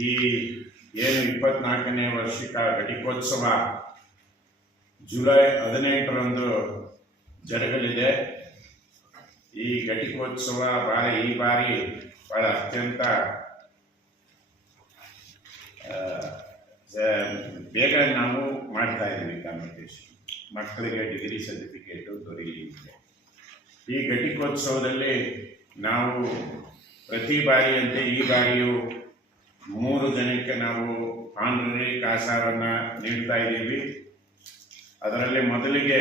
ಈ ಏನು ಇಪ್ಪತ್ನಾಲ್ಕನೇ ವಾರ್ಷಿಕ ಘಟಿಕೋತ್ಸವ ಜುಲೈ ಹದಿನೆಂಟರಂದು ಜರುಗಲಿದೆ. ಈ ಘಟಿಕೋತ್ಸವ ಭಾಳ ಈ ಬಾರಿ ಭಾಳ ಅತ್ಯಂತ ಬೇಗ ನಾವು ಮಾಡ್ತಾ ಇದ್ದೀವಿ ಕಾಂಪಿಟೇಷನ್. ಮಕ್ಕಳಿಗೆ ಡಿಗ್ರಿ ಸರ್ಟಿಫಿಕೇಟು ದೊರೆಯಲಿ ಈ ಘಟಿಕೋತ್ಸವದಲ್ಲಿ ನಾವು ಪ್ರತಿ ಬಾರಿಯಂತೆ ಈ ಬಾರಿಯೂ ಮೂರು ಜನಕ್ಕೆ ನಾವು ಆನರರಿ ಕಾಸಾರನ್ನ ನೀಡ್ತಾ ಇದ್ದೀವಿ. ಅದರಲ್ಲಿ ಮೊದಲಿಗೆ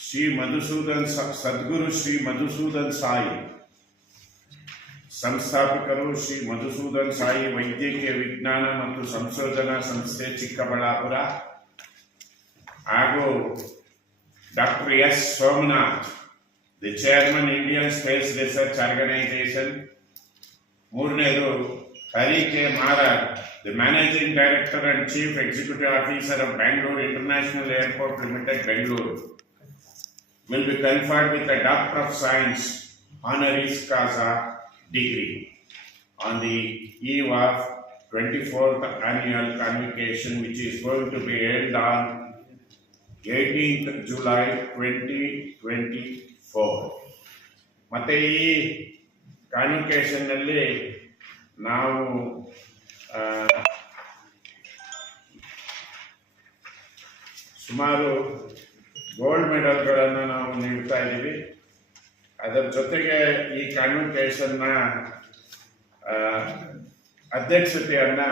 ಶ್ರೀ ಮಧುಸೂದನ್ ಸದ್ಗುರು ಶ್ರೀ ಮಧುಸೂದನ್ ಸಾಯಿ. ಸಂಸ್ಥಾಪಕರು ಶ್ರೀ ಮಧುಸೂದನ್ ಸಾಯಿ ವೈದ್ಯಕೀಯ ವಿಜ್ಞಾನ ಮತ್ತು ಸಂಶೋಧನಾ ಸಂಸ್ಥೆ ಚಿಕ್ಕಬಳ್ಳಾಪುರ. ಹಾಗೂ doctor S Somnath, the chairman Indian space research organisation. ಮೂರನೇದು Hari K Marar the managing director and chief executive officer of Bangalore international airport limited Bengaluru will be conferred with a Doctor of Science honoris causa degree on the eve of 24th annual convocation which is going to be held on 18th July 2024. ಮತ್ತೆ ಈ ಕಾನ್ವಿಕೇಶನ್ನಲ್ಲಿ ನಾವು ಸುಮಾರು gold ಮೆಡಲ್ಗಳನ್ನು ನಾವು ನೀಡ್ತಾ ಇದ್ದೀವಿ. ಅದರ ಜೊತೆಗೆ ಈ ಕಾನ್ವಿಕೇಶನ್ನ ಅಧ್ಯಕ್ಷತೆಯನ್ನ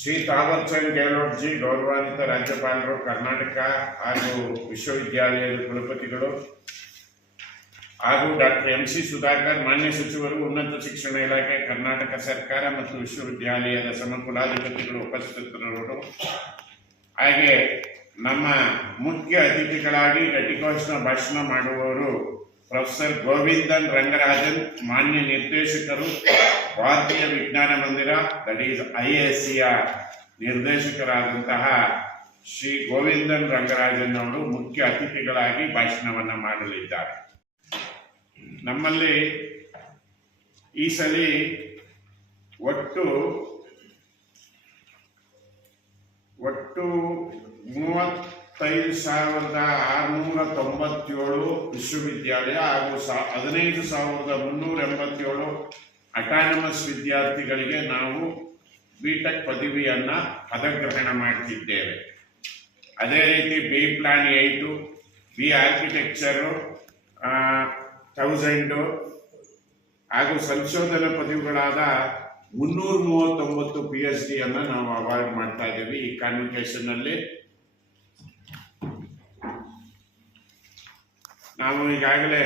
ಶ್ರೀ ತಾವರ್ಚಂದ್ ಗೆಹ್ಲೋಟ್ ಜಿ, ಗೌರವಾನ್ವಿತ ರಾಜ್ಯಪಾಲರು, ಕರ್ನಾಟಕ ಹಾಗೂ ವಿಶ್ವವಿದ್ಯಾಲಯದ ಕುಲಪತಿಗಳು ಹಾಗೂ ಡಾಕ್ಟರ್ ಎಂ ಸಿ ಸುಧಾಕರ್, ಮಾನ್ಯ ಸಚಿವರು, ಉನ್ನತ ಶಿಕ್ಷಣ ಇಲಾಖೆ, ಕರ್ನಾಟಕ ಸರ್ಕಾರ ಮತ್ತು ವಿಶ್ವವಿದ್ಯಾಲಯದ ಸಮಕುಲಾಧಿಪತಿಗಳು ಉಪಸ್ಥಿತರವರು ಹಾಗೆ ನಮ್ಮ ಮುಖ್ಯ ಅತಿಥಿಗಳಾಗಿ ಘಟಿಕೋಷ್ಣ ಭಾಷಣ ಮಾಡುವವರು ಪ್ರೊಫೆಸರ್ ಗೋವಿಂದನ್ ರಂಗರಾಜನ್, ಮಾನ್ಯ ನಿರ್ದೇಶಕರು, ಭಾರತೀಯ ವಿಜ್ಞಾನ ಮಂದಿರ, ದಟ್ ಈಸ್ ಐ ಎಸ್ ಸಿಯ ನಿರ್ದೇಶಕರಾದಂತಹ ಶ್ರೀ ಗೋವಿಂದನ್ ರಂಗರಾಜನ್ ಅವರು ಮುಖ್ಯ ಅತಿಥಿಗಳಾಗಿ ಭಾಷಣವನ್ನು ಮಾಡಲಿದ್ದಾರೆ. ನಮ್ಮಲ್ಲಿ ಈ ಸಲ ಒಟ್ಟು ಒಟ್ಟು ಮೂವತ್ತೈದು ಸಾವಿರದ ಆರುನೂರ ತೊಂಬತ್ತೇಳು ವಿಶ್ವವಿದ್ಯಾಲಯ ಹಾಗೂ ಸಾ ಹದಿನೈದು ಸಾವಿರದ ಮುನ್ನೂರ ಎಂಬತ್ತೇಳು ಅಟಾನಮಸ್ ವಿದ್ಯಾರ್ಥಿಗಳಿಗೆ ನಾವು ಬಿಟೆಕ್ ಪದವಿಯನ್ನು ಪದಗ್ರಹಣ ಮಾಡ್ತಿದ್ದೇವೆ. ಅದೇ ರೀತಿ B plan eight B architecture thousand ಹಾಗೂ ಸಂಶೋಧನಾ ಪದವಿಗಳಾದ ಮುನ್ನೂರ ಮೂವತ್ತೊಂಬತ್ತು ಪಿ ಎಚ್ ಡಿಯನ್ನು ನಾವು ಅವಾರ್ಡ್ ಮಾಡ್ತಾ ಇದ್ದೀವಿ ಈ ಕಾನ್ವಿಕೇಶನ್ನಲ್ಲಿ ನಾವು ಈಗಾಗಲೇ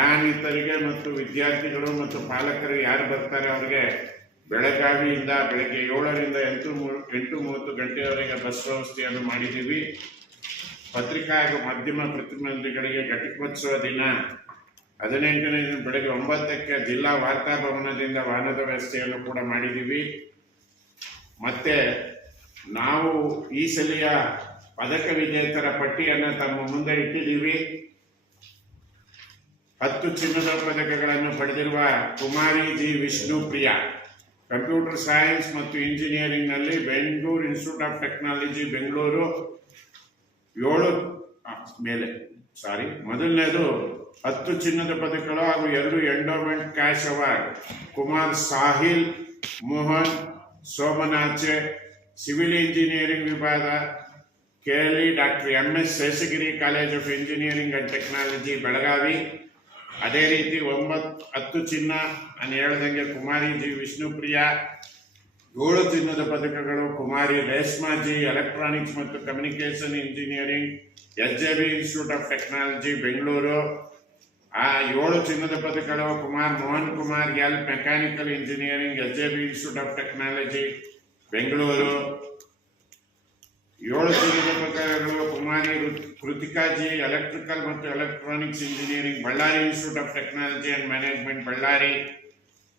ಆನಿತರಿಗೆ ಮತ್ತು ವಿದ್ಯಾರ್ಥಿಗಳು ಮತ್ತು ಪಾಲಕರು ಯಾರು ಬರ್ತಾರೆ ಅವರಿಗೆ ಬೆಳಗಾವಿಯಿಂದ ಬೆಳಗ್ಗೆ ಏಳರಿಂದ ಎಂಟು ಎಂಟು ಮೂವತ್ತು ಗಂಟೆಯವರೆಗೆ ಬಸ್ ವ್ಯವಸ್ಥೆಯನ್ನು ಮಾಡಿದ್ದೀವಿ. ಪತ್ರಿಕಾ ಹಾಗೂ ಮಾಧ್ಯಮ ಪ್ರತಿನಿಧಿಗಳಿಗೆ ಘಟಿಕೋತ್ಸವ ದಿನ ಹದಿನೆಂಟನೇ ದಿನ, ಬೆಳಗ್ಗೆ ಒಂಬತ್ತಕ್ಕೆ ಜಿಲ್ಲಾ ವಾರ್ತಾ ಭವನದಿಂದ ವಾಹನದ ವ್ಯವಸ್ಥೆಯನ್ನು ಕೂಡ ಮಾಡಿದ್ದೀವಿ. ಮತ್ತೆ ನಾವು ಈ ಸಲಿಯ ಪದಕ ವಿಜೇತರ ಪಟ್ಟಿಯನ್ನು ತಮ್ಮ ಮುಂದೆ ಇಟ್ಟಿದ್ದೀವಿ. ಹತ್ತು ಚಿನ್ನದ ಪದಕಗಳನ್ನು ಪಡೆದಿರುವ Kumari G. Vishnu Priya. Computer science ಮತ್ತು ಇಂಜಿನಿಯರಿಂಗ್ನಲ್ಲಿ Bengaluru institute of technology, Bengaluru. ಏಳು ಮೇಲೆ, ಸಾರಿ, ಮೊದಲನೇದು ಹತ್ತು ಚಿನ್ನದ ಪದಕಗಳು ಹಾಗೂ ಎರಡು endowment cash award. Kumar Sahil, Mohan ಸೋಮನಾಚೆ civil engineering ವಿಭಾಗ ಕೇಳಿ doctor M S Seshagiri college of engineering and technology, Belagavi. ಅದೇ ರೀತಿ ಒಂಬತ್ತು ಹತ್ತು ಚಿನ್ನ, ನಾನು ಹೇಳ್ದಂಗೆ ಕುಮಾರಿ ಜಿ ವಿಷ್ಣುಪ್ರಿಯ, ಏಳು ಚಿನ್ನದ ಪದಕಗಳು ಕುಮಾರಿ ರೇಷ್ಮಾಜಿ ಎಲೆಕ್ಟ್ರಾನಿಕ್ಸ್ ಮತ್ತು communication engineering S J institute of technology Bengaluru. ಆ ಏಳು ಚಿನ್ನದ ಪದಕಗಳು Kumar Mohan Kumar L mechanical engineering S J B institute of technology Bengaluru. ಏಳು ಚಿನ್ನದ ಪದಕಗಳು ಕುಮಾರಿ ಕೃತಿಕಾಜಿ ಎಲೆಕ್ಟ್ರಿಕಲ್ ಮತ್ತು electronics engineering Ballari institute of technology and management Ballari.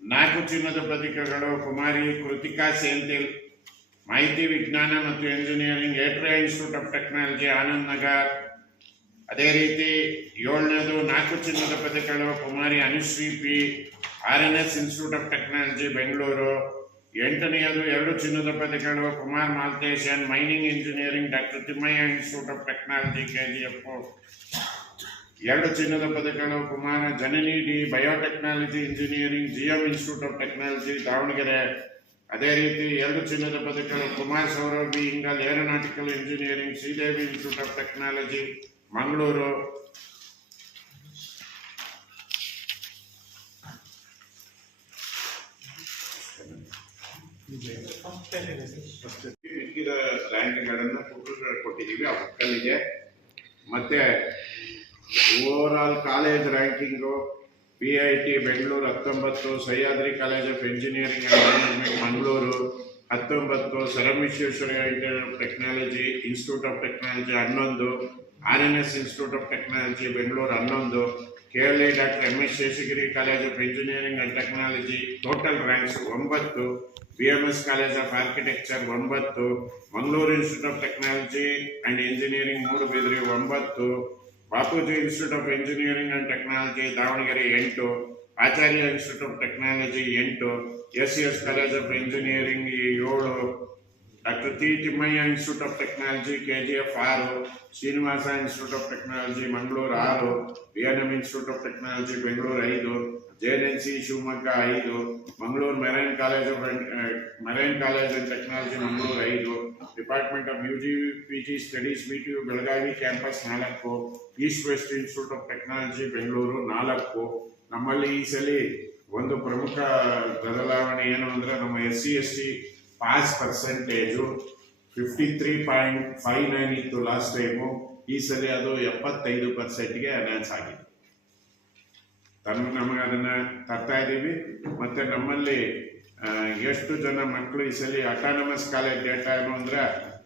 ನಾಲ್ಕು ಚಿನ್ನದ ಪದಕಗಳು ಕುಮಾರಿ ಕೃತಿಕಾ ಸೇಂತಿಲ್ ಮಾಹಿತಿ ವಿಜ್ಞಾನ ಮತ್ತು engineering Atria institute of technology Anand Nagar. ಅದೇ ರೀತಿ ಏಳನೇದು ನಾಲ್ಕು ಚಿನ್ನದ ಪದಕಗಳು Kumari Anushree P, R N S institute of technology Bengaluru. ಎಂಟನೆಯದು ಎರಡು ಚಿನ್ನದ ಪದಕಗಳು Kumar Malteshan mining engineering doctor Thimmaiah institute of technology K G F ಎರಡು ಚಿನ್ನದ ಪದಕಗಳು Kumara Janani D biotechnology engineering GM institute of technology Davanagere. ಅದೇ ರೀತಿ ಎರಡು ಚಿನ್ನದ ಪದಕಗಳು Kumar Sourav B Ingal aeronautical engineering Sridevi institute of technology Mangaluru. ಪುಸ್ತಕಗಳು ಕೊಟ್ಟಿದ್ದೀವಿ, ಆ ಮಕ್ಕಳಿಗೆ ಮತ್ತೆ overall college ranking B I T Bengaluru ಹತ್ತೊಂಬತ್ತು, Sahyadri college of engineering and management Mangaluru ಹತ್ತೊಂಬತ್ತು sir M Visvesvaraya of technology institute of technology ಹನ್ನೊಂದು R N S institute of technology Bengaluru ಹನ್ನೊಂದು K L I doctor M S Seshagiri college of engineering and technology total ranks ಒಂಬತ್ತು B M S college of architecture ಒಂಬತ್ತು Mangaluru institute of technology and engineering Moodubidire ಒಂಬತ್ತು Bapuji institute of engineering and technology Davanagere ಎಂಟು Acharya institute of technology ಎಂಟು S S college of engineering ಏಳು doctor T Thimmaiah institute of technology K G F ಆರು Srinivasa institute of technology Mangaluru ಆರು B N M institute of technology Bengaluru ಐದು J N N C Shivamogga ಐದು Mangaluru marine college of marine college of technology Mangaluru ಐದು department of U G P G studies B T U Belagavi campus ನಾಲ್ಕು east west institute of technology Bengaluru ನಾಲ್ಕು ನಮ್ಮಲ್ಲಿ ಈ ಸಲ ಒಂದು ಪ್ರಮುಖ ಬದಲಾವಣೆ ಏನು ಅಂದರೆ ನಮ್ಮ S C S T pass percentage fifty three point five nine ಇತ್ತು ಲಾಸ್ಟ್ ಟೈಮು ಈ ಸಲ ಅದು ಎಪ್ಪತ್ತೈದು ಪರ್ಸೆಂಟ್ಗೆ ಅನೌನ್ಸ್ ಆಗಿದೆ. ತಮ್ಮ ನಮಗೆ ಅದನ್ನ ತರ್ತಾ ಇದ್ದೀವಿ. ಮತ್ತೆ ನಮ್ಮಲ್ಲಿ ಎಷ್ಟು ಜನ ಮಕ್ಕಳು ಈ ಸಲ ಅಟಾನಮಸ್ ಕಾಲೇಜ್ ಡೇಟಾ ಏನು ಅಂದರೆ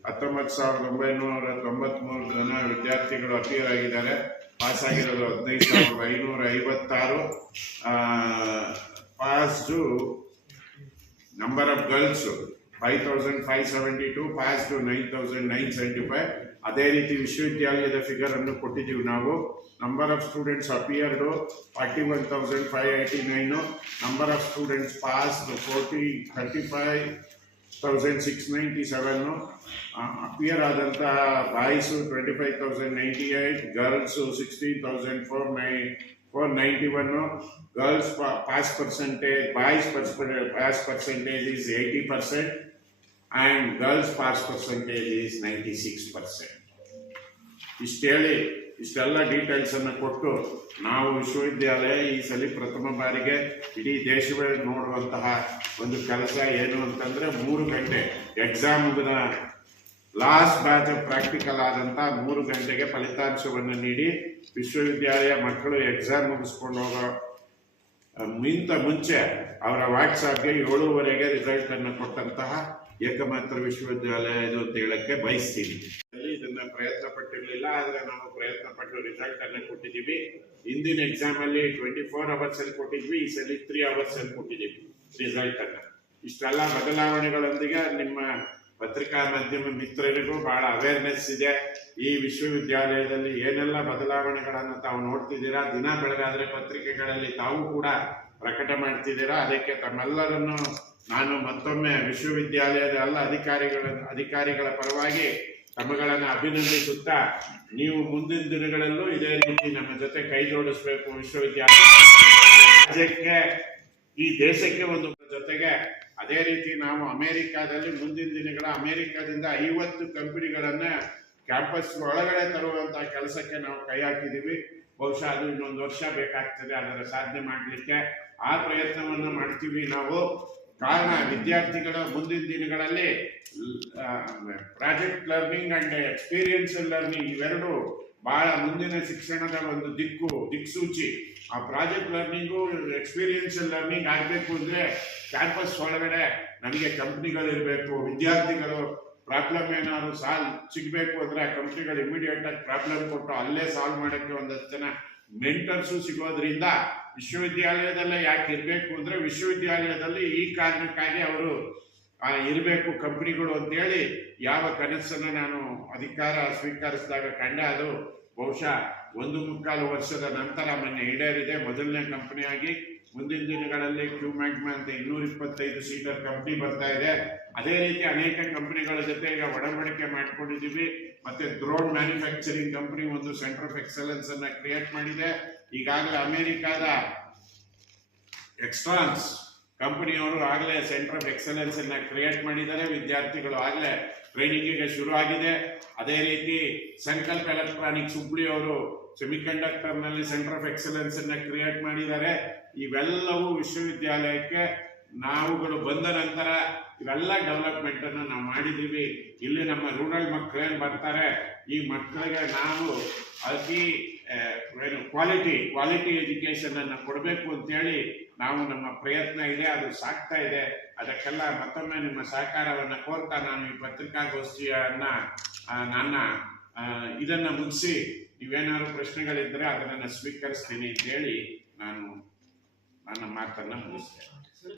ಹತ್ತೊಂಬತ್ತು ಸಾವಿರದ ಒಂಬೈನೂರ ತೊಂಬತ್ಮೂರು ಜನ ವಿದ್ಯಾರ್ಥಿಗಳು ಅಪಿಯರ್ ಆಗಿದ್ದಾರೆ. ಪಾಸ್ ಆಗಿರೋದು ಹದಿನೈದು ಸಾವಿರದ ಐನೂರ ಐವತ್ತಾರು. Pass number of girls five thousand five seventy two pass two nine thousand nine seventy five ಅದೇ ರೀತಿ ವಿಶ್ವವಿದ್ಯಾಲಯದ ಫಿಗರ್ ಅನ್ನು ಕೊಟ್ಟಿದ್ದೀವಿ ನಾವು. Number of students appeared forty one thousand five eighty nine number of students pass forty thirty five thousand six ninety seven appear ಆದಂತಹ boys twenty five thousand ninety eight girls sixteen thousand four nine four ninety one girls pass percentage boys pass percentage is eighty percent and girls pass percentage is ninety six percent ಇಷ್ಟು ಹೇಳಿ ಇಷ್ಟೆಲ್ಲ details ಅನ್ನು ಕೊಟ್ಟು ನಾವು ವಿಶ್ವವಿದ್ಯಾಲಯ ಈ ಸಲ ಪ್ರಥಮ ಬಾರಿಗೆ ಇಡೀ ದೇಶವೇ ನೋಡುವಂತಹ ಒಂದು ಕೆಲಸ ಏನು ಅಂತಂದ್ರೆ ಮೂರು ಗಂಟೆ ಎಕ್ಸಾಮ್ ಮುಗಿದ ಲಾಸ್ಟ್ ಬ್ಯಾಚ್ ಪ್ರಾಕ್ಟಿಕಲ್ ಆದಂತ ಮೂರು ಗಂಟೆಗೆ ಫಲಿತಾಂಶವನ್ನು ನೀಡಿ ವಿಶ್ವವಿದ್ಯಾಲಯ ಮಕ್ಕಳು ಎಕ್ಸಾಮ್ ಮುಗಿಸ್ಕೊಂಡು ಹೋಗೋ ಇಂತ ಮುಂಚೆ ಅವರ ವಾಟ್ಸಾಪ್ಗೆ ಏಳುವರೆಗೆ ರಿಸಲ್ಟ್ ಅನ್ನು ಕೊಟ್ಟಂತಹ ಏಕಮಾತ್ರ ವಿಶ್ವವಿದ್ಯಾಲಯ ಇದು ಅಂತ ಹೇಳಕ್ಕೆ ಬಯಸ್ತೀನಿ. ಇದನ್ನ ಪ್ರಯತ್ನ ಪಟ್ಟಿರಲಿಲ್ಲ, ಆದ್ರೆ ನಾವು ಪ್ರಯತ್ನ ಪಟ್ಟು ರಿಸಲ್ಟ್ ಅನ್ನ ಕೊಟ್ಟಿದ್ದೀವಿ. ಹಿಂದಿನ ಎಕ್ಸಾಮ್ ಅಲ್ಲಿ ಟ್ವೆಂಟಿ ಫೋರ್ ಅವರ್ಸ್ ಅಲ್ಲಿ ಕೊಟ್ಟಿದ್ವಿ, ಈ ಸಲ ತ್ರೀ ಅವರ್ಸ್ ಅಲ್ಲಿ ಕೊಟ್ಟಿದ್ದೀವಿ ರಿಸಲ್ಟ್ ಅನ್ನ. ಇಷ್ಟೆಲ್ಲ ಬದಲಾವಣೆಗಳೊಂದಿಗೆ ನಿಮ್ಮ ಪತ್ರಿಕಾ ಮಾಧ್ಯಮ ಮಿತ್ರರಿಗೂ ಬಹಳ ಅವೇರ್ನೆಸ್ ಇದೆ. ಈ ವಿಶ್ವವಿದ್ಯಾಲಯದಲ್ಲಿ ಏನೆಲ್ಲ ಬದಲಾವಣೆಗಳನ್ನು ತಾವು ನೋಡ್ತಿದ್ದೀರಾ? ದಿನ ಬೆಳಗಾದ್ರೆ ಪತ್ರಿಕೆಗಳಲ್ಲಿ ತಾವು ಕೂಡ ಪ್ರಕಟ ಮಾಡ್ತಿದ್ದೀರಾ? ಅದಕ್ಕೆ ತಮ್ಮೆಲ್ಲರನ್ನು ನಾನು ಮತ್ತೊಮ್ಮೆ ವಿಶ್ವವಿದ್ಯಾಲಯದ ಎಲ್ಲ ಅಧಿಕಾರಿಗಳ ಅಧಿಕಾರಿಗಳ ಪರವಾಗಿ ತಮ್ಮಗಳನ್ನು ಅಭಿನಂದಿಸುತ್ತಾ, ನೀವು ಮುಂದಿನ ದಿನಗಳಲ್ಲೂ ಇದೇ ರೀತಿ ನಮ್ಮ ಜೊತೆ ಕೈ ಜೋಡಿಸಬೇಕು ವಿಶ್ವವಿದ್ಯಾಲಯ ರಾಜ್ಯಕ್ಕೆ, ಈ ದೇಶಕ್ಕೆ ಒಂದು ಜೊತೆಗೆ ಅದೇ ರೀತಿ ನಾವು ಅಮೆರಿಕಾದಲ್ಲಿ ಮುಂದಿನ ದಿನಗಳ ಅಮೆರಿಕಾದಿಂದ ಐವತ್ತು ಕಂಪನಿಗಳನ್ನ ಕ್ಯಾಂಪಸ್ ಒಳಗಡೆ ತರುವಂತಹ ಕೆಲಸಕ್ಕೆ ನಾವು ಕೈ ಹಾಕಿದ್ದೀವಿ. ಬಹುಶಃ ಅದು ಇನ್ನೊಂದು ವರ್ಷ ಬೇಕಾಗ್ತದೆ, ಅದರ ಸಾಧನೆ ಮಾಡಲಿಕ್ಕೆ. ಆ ಪ್ರಯತ್ನವನ್ನು ಮಾಡ್ತೀವಿ ನಾವು. ಕಾರಣ ವಿದ್ಯಾರ್ಥಿಗಳ ಮುಂದಿನ ದಿನಗಳಲ್ಲಿ project learning and experience learning ಇವೆರಡು ಬಹಳ ಮುಂದಿನ ಶಿಕ್ಷಣದ ಒಂದು ದಿಕ್ಕು, ದಿಕ್ಸೂಚಿ. ಆ ಪ್ರಾಜೆಕ್ಟ್ ಲರ್ನಿಂಗು, ಎಕ್ಸ್ಪೀರಿಯನ್ಸ್ ಲರ್ನಿಂಗ್ ಆಗಬೇಕು ಅಂದರೆ ಕ್ಯಾಂಪಸ್ ಒಳಗಡೆ ನಮಗೆ ಕಂಪ್ನಿಗಳು ಇರಬೇಕು, ವಿದ್ಯಾರ್ಥಿಗಳು ಪ್ರಾಬ್ಲಮ್ ಏನಾದ್ರು ಸಾಲ್ವ್ ಸಿಗಬೇಕು ಅಂದ್ರೆ ಕಂಪ್ನಿಗಳು ಇಮಿಡಿಯೇಟ್ ಆಗಿ ಪ್ರಾಬ್ಲಮ್ ಕೊಟ್ಟು ಅಲ್ಲೇ ಸಾಲ್ವ್ ಮಾಡೋಕ್ಕೆ ಒಂದಷ್ಟು ಜನ ಮೆಂಟರ್ಸು ಸಿಗೋದ್ರಿಂದ ವಿಶ್ವವಿದ್ಯಾಲಯದಲ್ಲೇ ಯಾಕೆ ಇರಬೇಕು ಅಂದರೆ ವಿಶ್ವವಿದ್ಯಾಲಯದಲ್ಲಿ ಈ ಕಾರಣಕ್ಕಾಗಿ ಅವರು ಇರಬೇಕು ಕಂಪ್ನಿಗಳು ಅಂತೇಳಿ ಯಾವ ಕನಸನ್ನು ನಾನು ಅಧಿಕಾರ ಸ್ವೀಕರಿಸಿದಾಗ ಕಂಡ ಅದು ಬಹುಶಃ ಒಂದು ಮುಕ್ಕಾಲು ವರ್ಷದ ನಂತರ ಮೊನ್ನೆ ಈಡೇರಿದೆ. ಮೊದಲನೇ ಕಂಪನಿಯಾಗಿ ಮುಂದಿನ ದಿನಗಳಲ್ಲಿ ಕ್ಯೂ ಮ್ಯಾಗ್ಮಾ ಅಂತ ಇನ್ನೂರ ಇಪ್ಪತ್ತೈದು ಸೀಟರ್ ಕಂಪ್ನಿ ಬರ್ತಾ ಇದೆ. ಅದೇ ರೀತಿ ಅನೇಕ ಕಂಪ್ನಿಗಳ ಜೊತೆ ಈಗ ಒಡಂಬಡಿಕೆ ಮಾಡ್ಕೊಂಡಿದ್ದೀವಿ. ಮತ್ತೆ ಡ್ರೋನ್ ಮ್ಯಾನುಫ್ಯಾಕ್ಚರಿಂಗ್ ಕಂಪನಿ ಒಂದು ಸೆಂಟರ್ ಆಫ್ ಎಕ್ಸಲೆನ್ಸ್ ಅನ್ನ ಕ್ರಿಯೇಟ್ ಮಾಡಿದೆ. ಈಗಾಗಲೇ ಅಮೆರಿಕಾದ ಎಕ್ಸ್ಟ್ರಾನ್ಸ್ ಕಂಪನಿಯವರು ಆಗಲೇ ಸೆಂಟರ್ ಆಫ್ ಎಕ್ಸಲೆನ್ಸ್ ಅನ್ನ ಕ್ರಿಯೇಟ್ ಮಾಡಿದ್ದಾರೆ. ವಿದ್ಯಾರ್ಥಿಗಳು ಆಗಲೇ ಟ್ರೈನಿಂಗಿಗೆ ಶುರು ಆಗಿದೆ. ಅದೇ ರೀತಿ ಸಂಕಲ್ಪ ಎಲೆಕ್ಟ್ರಾನಿಕ್ಸ್ ಹುಬ್ಳಿ ಅವರು ಸೆಮಿಕಂಡಕ್ಟರ್ನಲ್ಲಿ ಸೆಂಟರ್ ಆಫ್ ಎಕ್ಸಲೆನ್ಸ್ ಅನ್ನ ಕ್ರಿಯೇಟ್ ಮಾಡಿದ್ದಾರೆ. ಇವೆಲ್ಲವೂ ವಿಶ್ವವಿದ್ಯಾಲಯಕ್ಕೆ ನಾವುಗಳು ಬಂದ ನಂತರ ಇವೆಲ್ಲ ಡೆವಲಪ್ಮೆಂಟ್ ಅನ್ನು ನಾವು ಮಾಡಿದ್ದೀವಿ. ಇಲ್ಲಿ ನಮ್ಮ ರೂರಲ್ ಮಕ್ಕಳು ಏನ್ ಬರ್ತಾರೆ ಈ ಮಕ್ಕಳಿಗೆ ನಾವು ಅತಿ ಏನು ಕ್ವಾಲಿಟಿ ಕ್ವಾಲಿಟಿ ಎಜುಕೇಶನ್ ಅನ್ನ ಕೊಡಬೇಕು ಅಂತೇಳಿ ನಾವು ನಮ್ಮ ಪ್ರಯತ್ನ ಇದೆ, ಅದು ಸಾಕ್ತಾ ಇದೆ. ಅದಕ್ಕೆಲ್ಲ ಮತ್ತೊಮ್ಮೆ ನಿಮ್ಮ ಸಹಕಾರವನ್ನು ಕೋರ್ತಾ ನಾನು ಈ ಪತ್ರಿಕಾಗೋಷ್ಠಿಯನ್ನ ನನ್ನ ಇದನ್ನ ಮುಗಿಸಿ ನೀವೇನಾದ್ರು ಪ್ರಶ್ನೆಗಳಿದ್ದರೆ ಅದನ್ನು ಸ್ವೀಕರಿಸ್ತೀನಿ ಅಂತೇಳಿ ನಾನು ನನ್ನ ಮಾತನ್ನ ಮುಗಿಸ್ತೇನೆ.